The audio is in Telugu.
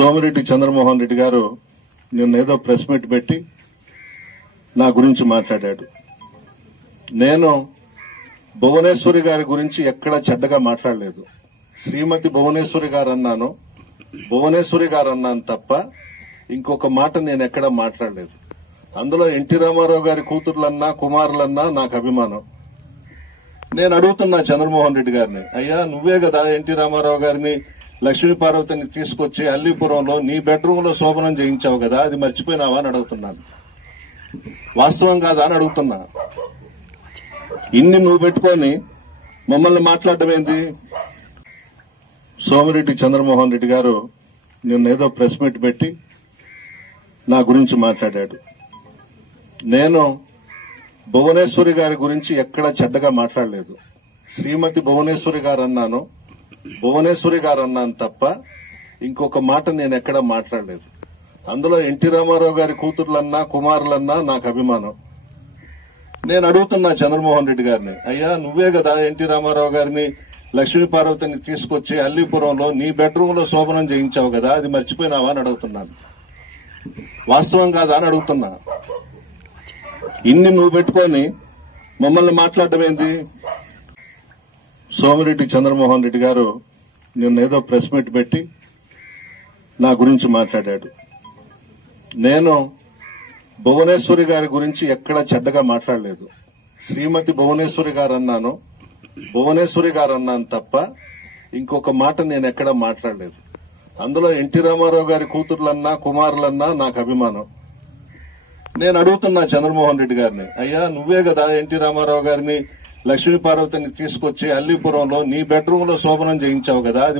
సోమిరెడ్డి చంద్రమోహన్ రెడ్డి గారు నిన్నేదో ప్రెస్ మీట్ పెట్టి నా గురించి మాట్లాడాడు. నేను భువనేశ్వరి గారి గురించి ఎక్కడా చెడ్డగా మాట్లాడలేదు. శ్రీమతి భువనేశ్వరి గారు అన్నాను, భువనేశ్వరి గారు అన్నాను తప్ప ఇంకొక మాట నేను ఎక్కడా మాట్లాడలేదు. అందులో ఎన్టీ రామారావు గారి కూతుర్లన్నా కుమారులన్నా నాకు అభిమానం. నేను అడుగుతున్నా చంద్రమోహన్ రెడ్డి గారిని, అయ్యా నువ్వే కదా ఎన్టీ రామారావు గారిని లక్ష్మీపార్వతిని తీసుకొచ్చి అల్లీపురంలో నీ బెడ్రూమ్ లో శోభనం చేయించావు కదా, అది మర్చిపోయినావా అని అడుగుతున్నాను. వాస్తవం కాదా అని అడుగుతున్నా. ఇన్ని నువ్వు పెట్టుకొని మమ్మల్ని మాట్లాడడం ఏంది? సోమిరెడ్డి చంద్రమోహన్ రెడ్డి గారు నిన్నేదో ప్రెస్ మీట్ పెట్టి నా గురించి మాట్లాడాడు. నేను భువనేశ్వరి గారి గురించి ఎక్కడా చెడ్డగా మాట్లాడలేదు. శ్రీమతి భువనేశ్వరి గారు అన్నాను, భువనేశ్వరి గారు అన్నాను తప్ప ఇంకొక మాట నేను ఎక్కడా మాట్లాడలేదు. అందులో ఎన్టీ రామారావు గారి కూతుర్లన్నా కుమారులన్నా నాకు అభిమానం. నేను అడుగుతున్నా చంద్రమోహన్ రెడ్డి గారిని, అయ్యా నువ్వే కదా ఎన్టీ రామారావు గారిని లక్ష్మీపార్వతిని తీసుకొచ్చి అల్లీపురంలో నీ బెడ్రూమ్ లో శోభనం చేయించావు కదా, అది మర్చిపోయినావా అని అడుగుతున్నాను. వాస్తవం కాదా అని అడుగుతున్నా. ఇన్ని నువ్వు పెట్టుకొని మమ్మల్ని మాట్లాడడం ఏంది? సోమిరెడ్డి చంద్రమోహన్ రెడ్డి గారు నిన్నేదో ప్రెస్ మీట్ పెట్టి నా గురించి మాట్లాడాడు. నేను భువనేశ్వరి గారి గురించి ఎక్కడా చెడ్డగా మాట్లాడలేదు. శ్రీమతి భువనేశ్వరి గారు అన్నాను, భువనేశ్వరి గారు అన్నాను తప్ప ఇంకొక మాట నేను ఎక్కడా మాట్లాడలేదు. అందులో ఎన్టీ రామారావు గారి కూతుర్లన్నా కుమారులన్నా నాకు అభిమానం. నేను అడుగుతున్నా చంద్రమోహన్ రెడ్డి గారిని, అయ్యా నువ్వే కదా ఎన్టీ రామారావు గారిని లక్ష్మీపార్వతిని తీసుకొచ్చి అల్లీపురంలో నీ బెడ్రూమ్ లో శోభనం చేయించావు కదా, అది